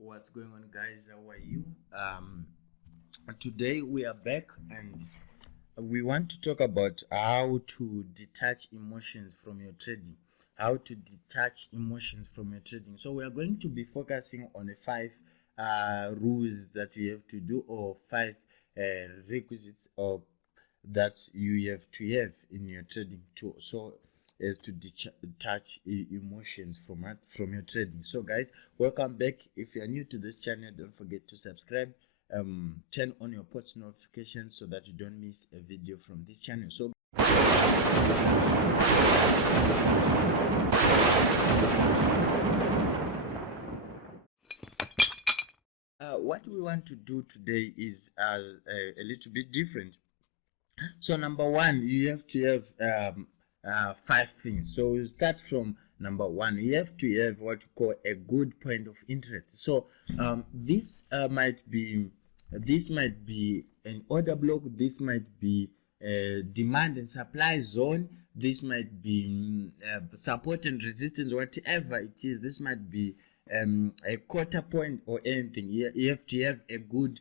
What's going on, guys? How are you? Today we are back and we want to talk about how to detach emotions from your trading. So we are going to be focusing on the 5 rules that you have to do, or 5 requisites or that you have to have in your trading too, so as to detach emotions from your trading. So guys, welcome back. If you are new to this channel, don't forget to subscribe, turn on your post notifications so that you don't miss a video from this channel. So what we want to do today is a little bit different. So number one, you have to have 5 things. So you start from number 1. You have to have what you call a good point of interest. So this might be an order block. This might be a demand and supply zone. This might be support and resistance, whatever it is. This might be a quarter point or anything. You have to have a good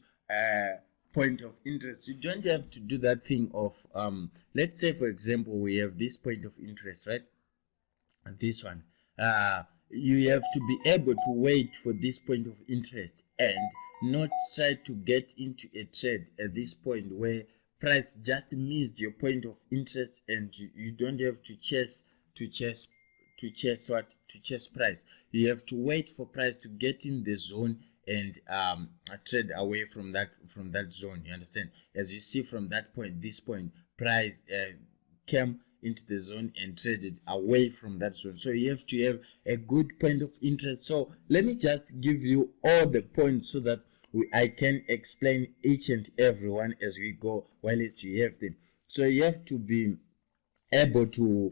point of interest. You don't have to do that thing of let's say, for example, we have this point of interest, right? This one, you have to be able to wait for this point of interest and not try to get into a trade at this point where price just missed your point of interest, and you don't have to chase price. You have to wait for price to get in the zone and trade away from that zone. You understand? As you see, from that point, this point, price came into the zone and traded away from that zone. So you have to have a good point of interest. So let me just give you all the points so that I can explain each and every one as we go while you have them. So you have to be able to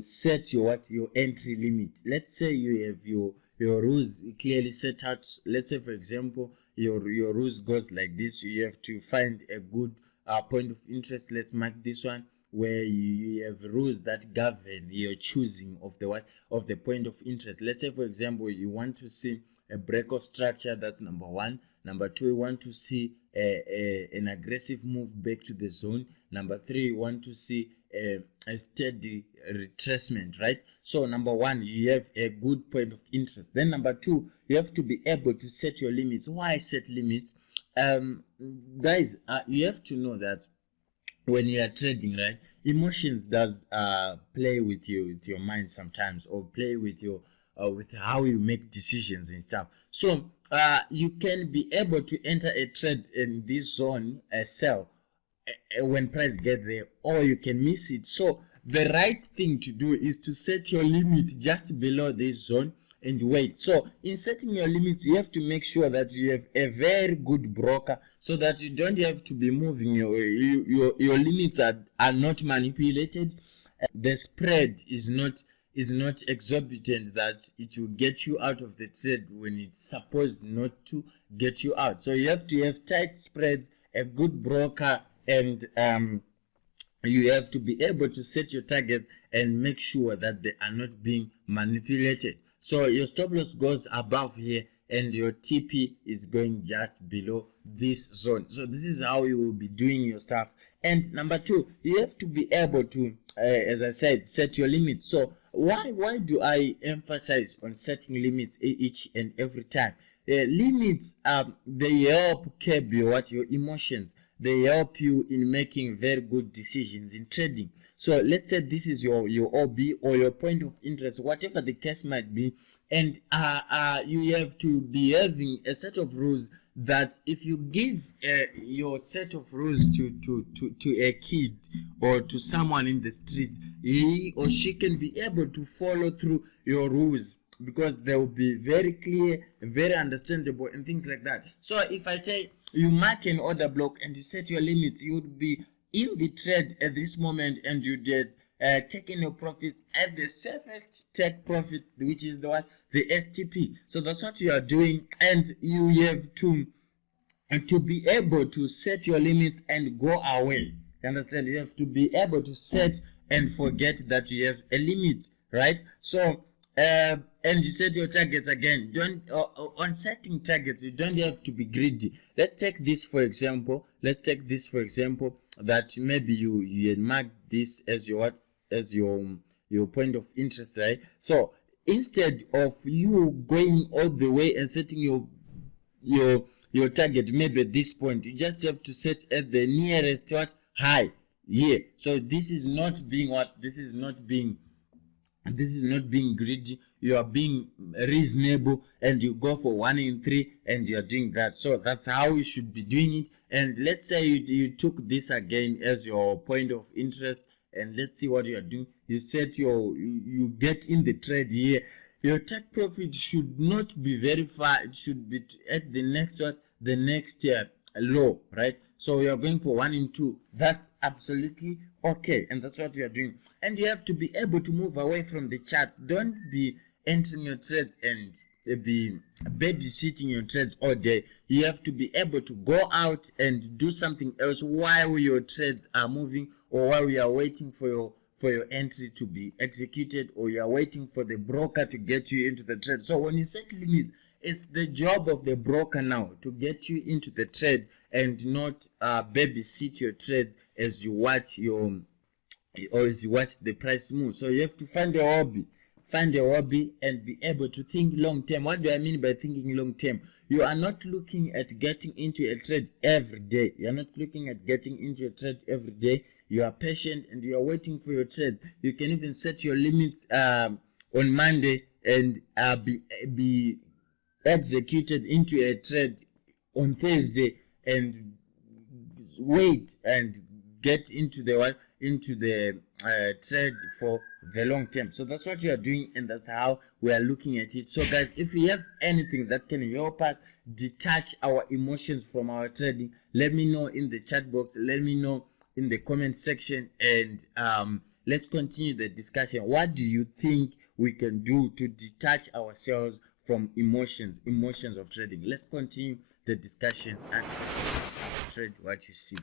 set your entry limit. Let's say you have your rules clearly set out. Let's say, for example, your rules goes like this. You have to find a good point of interest. Let's mark this one where you have rules that govern your choosing of the point of interest. Let's say, for example, you want to see a break of structure. That's number 1. Number 2, you want to see an aggressive move back to the zone. Number 3, you want to see a steady retracement, right? So number 1, you have a good point of interest. Then number 2, you have to be able to set your limits. Why set limits? Guys, you have to know that when you are trading, right, emotions does play with your mind sometimes, or play with with how you make decisions and stuff. So you can be able to enter a trade in this zone, a sell when price get there, or you can miss it. So the right thing to do is to set your limit just below this zone and wait. So in setting your limits, you have to make sure that you have a very good broker, so that you don't have to be moving your limits are not manipulated. The spread is not exorbitant that it will get you out of the trade when it's supposed not to get you out. So you have to have tight spreads, a good broker, and you have to be able to set your targets and make sure that they are not being manipulated. So your stop loss goes above here and your TP is going just below this zone. So this is how you will be doing your stuff. And number 2, you have to be able to, as I said, set your limits. So why do I emphasize on setting limits each and every time? Limits, they help curb your emotions. They help you in making very good decisions in trading. So let's say this is your OB or your point of interest, whatever the case might be, and you have to be having a set of rules that if you give your set of rules to a kid or to someone in the street, he or she can be able to follow through your rules, because they will be very clear, very understandable, and things like that. So if I say you mark an order block and you set your limits, you would be in the trade at this moment, and you did taking your profits at the safest take profit, which is the STP. So that's what you are doing, and you have to be able to set your limits and go away. You understand? You have to be able to set and forget that you have a limit, right? So and you set your targets again. Don't on setting targets, you don't have to be greedy. Let's take this for example. That maybe you had marked this as your point of interest, right? So instead of you going all the way and setting your target maybe at this point, you just have to set at the nearest high here. So this is not being greedy. You are being reasonable, and you go for 1 in 3, and you are doing that. So that's how you should be doing it. And let's say you took this again as your point of interest, and let's see what you are doing. You set you get in the trade here. Your take profit should not be very far. It should be at the next low, right? So you are going for 1 in 2. That's absolutely okay, and that's what you are doing. And you have to be able to move away from the charts. Don't be entering your trades and be babysitting your trades all day. You have to be able to go out and do something else while your trades are moving, or while you are waiting for your entry to be executed, or you are waiting for the broker to get you into the trade. So when you set limits, it's the job of the broker now to get you into the trade, and not babysit your trades as you watch the price move. So you have to find a hobby and be able to think long term. What do I mean by thinking long term? You are not looking at getting into a trade every day. You are patient, and you are waiting for your trade. You can even set your limits on Monday and be executed into a trade on Thursday, and wait and get into the trade for the long term. So that's what you are doing, and that's how we are looking at it. So guys, if you have anything that can help us detach our emotions from our trading, let me know in the chat box, let me know in the comment section, and let's continue the discussion. What do you think we can do to detach ourselves from emotions of trading? Let's continue the discussions and trade what you see.